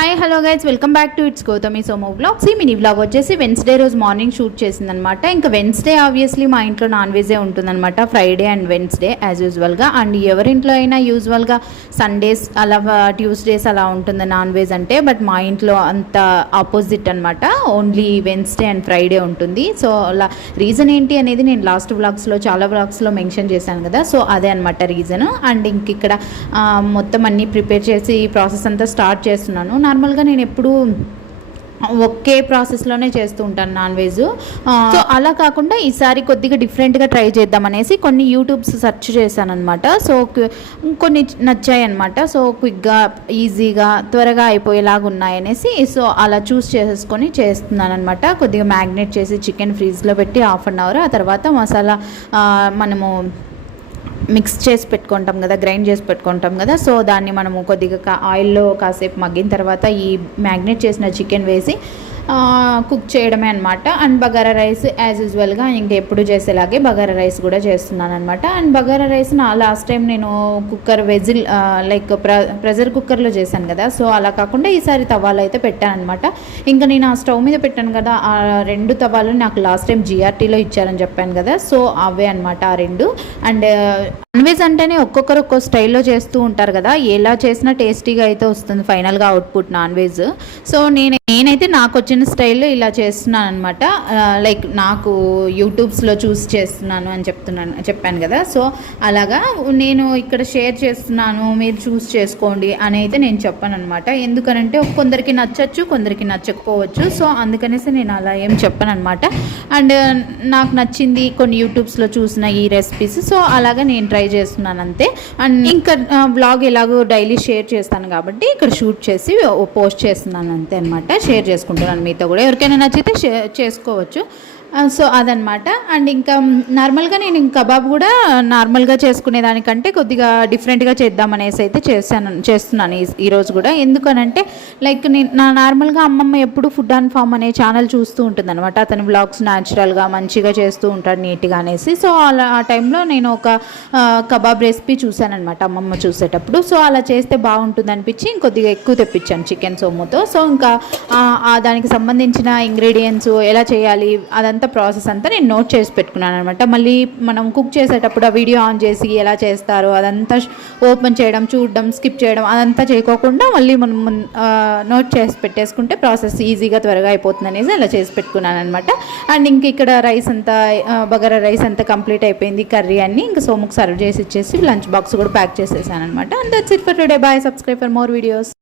Hi hello guys, welcome back to it's Gautami Somo vlogs. ఈ mini vlog వచ్చేసి Wednesday రోజు morning shoot చేసిందనమాట. ఇంకా వెన్స్డే ఆబ్వియస్లీ మా ఇంట్లో నాన్ వెజే ఉంటుందన్నమాట, ఫ్రైడే అండ్ వెన్స్డే యాజ్ యూజువల్గా. అండ్ ఎవరింట్లో అయినా యూజువల్గా సండేస్ అలా ట్యూస్డేస్ అలా ఉంటుంది నాన్ వెజ్ అంటే, బట్ మా ఇంట్లో అంత ఆపోజిట్ అనమాట, ఓన్లీ వెన్స్డే అండ్ ఫ్రైడే ఉంటుంది. సో అలా రీజన్ ఏంటి అనేది నేను లాస్ట్ వ్లాగ్స్లో చాలా వ్లాగ్స్లో మెన్షన్ చేశాను కదా, సో అదే అనమాట రీజన్. అండ్ ఇంక ఇక్కడ మొత్తం అన్నీ ప్రిపేర్ చేసి ఈ ప్రాసెస్ అంతా స్టార్ట్ చేస్తున్నాను. నార్మల్గా నేను ఎప్పుడు ఒకే ప్రాసెస్లోనే చేస్తూ ఉంటాను నాన్ వెజ్. సో అలా కాకుండా ఈసారి కొద్దిగా డిఫరెంట్గా ట్రై చేద్దామనేసి కొన్ని యూట్యూబ్స్ సెర్చ్ చేశాను అనమాట. సో కొన్ని నచ్చాయి అనమాట. సో క్విక్గా ఈజీగా త్వరగా అయిపోయేలాగా ఉన్నాయనేసి సో అలా చూస్ చేసుకొని చేస్తున్నాను అనమాట. కొద్దిగా మ్యాగ్నేట్ చేసి చికెన్ ఫ్రీజ్లో పెట్టి హాఫ్ అన్ అవర్, ఆ తర్వాత మసాలా మనము మిక్స్ చేసి పెట్టుకుంటాం కదా, గ్రైండ్ చేసి పెట్టుకుంటాం కదా, సో దాన్ని మనము కొద్దిగా ఆయిల్లో కాసేపు మగ్గిన తర్వాత ఈ మ్యాగ్నేట్ చేసిన చికెన్ వేసి కుక్ చేయడమే అనమాట. అండ్ బగారా రైస్ యాజ్ యూజువల్గా ఇంకెప్పుడు చేసేలాగే బగారా రైస్ కూడా చేస్తున్నాను అనమాట. And bagara rice last time నేను కుక్కర్ వెజిల్ లైక్ ప్రెషర్ కుక్కర్లో చేశాను కదా, సో అలా కాకుండా ఈసారి తవాలు అయితే పెట్టాను అనమాట. ఇంకా నేను ఆ స్టవ్ మీద పెట్టాను కదా, ఆ రెండు తవాలు నాకు లాస్ట్ టైం జిఆర్టీలో ఇచ్చారని చెప్పాను కదా, సో అవే అనమాట ఆ రెండు. అండ్ నాన్ వెజ్ అంటేనే ఒక్కొక్కరు ఒక్కో స్టైల్లో చేస్తూ ఉంటారు కదా, ఎలా చేసినా టేస్టీగా అయితే వస్తుంది ఫైనల్గా అవుట్పుట్ నాన్ వెజ్. సో నేనైతే నాకు వచ్చిన స్టైల్లో ఇలా చేస్తున్నాను అనమాట. లైక్ నాకు యూట్యూబ్స్లో చూసి చేస్తున్నాను అని చెప్పాను కదా, సో అలాగా నేను ఇక్కడ షేర్ చేస్తున్నాను, మీరు చూస్ చేసుకోండి అని అయితే నేను చెప్పాను అనమాట. ఎందుకనంటే కొందరికి నచ్చచ్చు, కొందరికి నచ్చకపోవచ్చు, సో అందుకనేసి నేను అలా ఏం చెప్పాను అనమాట. అండ్ నాకు నచ్చింది కొన్ని యూట్యూబ్స్లో చూసిన ఈ రెసిపీస్, సో అలాగా నేను ట్రై చేస్తున్నాను అంతే. అండ్ ఇంకా వ్లాగ్ ఎలాగో డైలీ షేర్ చేస్తాను కాబట్టి ఇక్కడ షూట్ చేసి పోస్ట్ చేస్తున్నాను అంతే అనమాట. షేర్ చేసుకుంటున్నాను మీతో కూడా, ఎవరికైనా నచ్చితే చేసుకోవచ్చు. సో అదనమాట. అండ్ ఇంకా నార్మల్గా నేను కబాబ్ కూడా నార్మల్గా చేసుకునే దానికంటే కొద్దిగా డిఫరెంట్గా చేద్దామనేసి అయితే చేస్తున్నాను ఈరోజు కూడా. ఎందుకనంటే లైక్ నా నార్మల్గా అమ్మమ్మ ఎప్పుడు ఫుడ్ అండ్ ఫామ్ అనే ఛానల్ చూస్తూ ఉంటుంది అనమాట. అతని వ్లాగ్స్ న్యాచురల్గా మంచిగా చేస్తూ ఉంటాడు నీట్గా అనేసి. సో అలా ఆ టైంలో నేను ఒక కబాబ్ రెసిపీ చూశానమాట అమ్మమ్మ చూసేటప్పుడు. సో అలా చేస్తే బాగుంటుంది అనిపించి ఇంకొద్దిగా ఎక్కువ తెప్పించాను చికెన్ సొమ్ముతో. సో ఇంకా దానికి సంబంధించిన ఇంగ్రీడియంట్స్ ఎలా చేయాలి అదంతా ప్రాసెస్ అంతా నేను నోట్ చేసి పెట్టుకున్నాను అనమాట. మళ్ళీ మనం కుక్ చేసేటప్పుడు ఆ వీడియో ఆన్ చేసి ఎలా చేస్తారో అదంతా ఓపెన్ చేయడం, చూడడం, స్కిప్ చేయడం అదంతా చేయకోకుండా మళ్ళీ మనం నోట్ చేసి పెట్టేసుకుంటే ప్రాసెస్ ఈజీగా త్వరగా అయిపోతుంది అనేసి అలా చేసి పెట్టుకున్నాను అనమాట. అండ్ ఇంక ఇక్కడ రైస్ అంతా బగారా రైస్ అంతా కంప్లీట్ అయిపోయింది, కర్రీ అన్ని ఇంకా సోముకు సర్వ్ చేసి ఇచ్చేసి లంచ్ బాక్స్ కూడా ప్యాక్ చేసేసాను అనమాట. And that's it for today. Bye. Subscribe for more videos.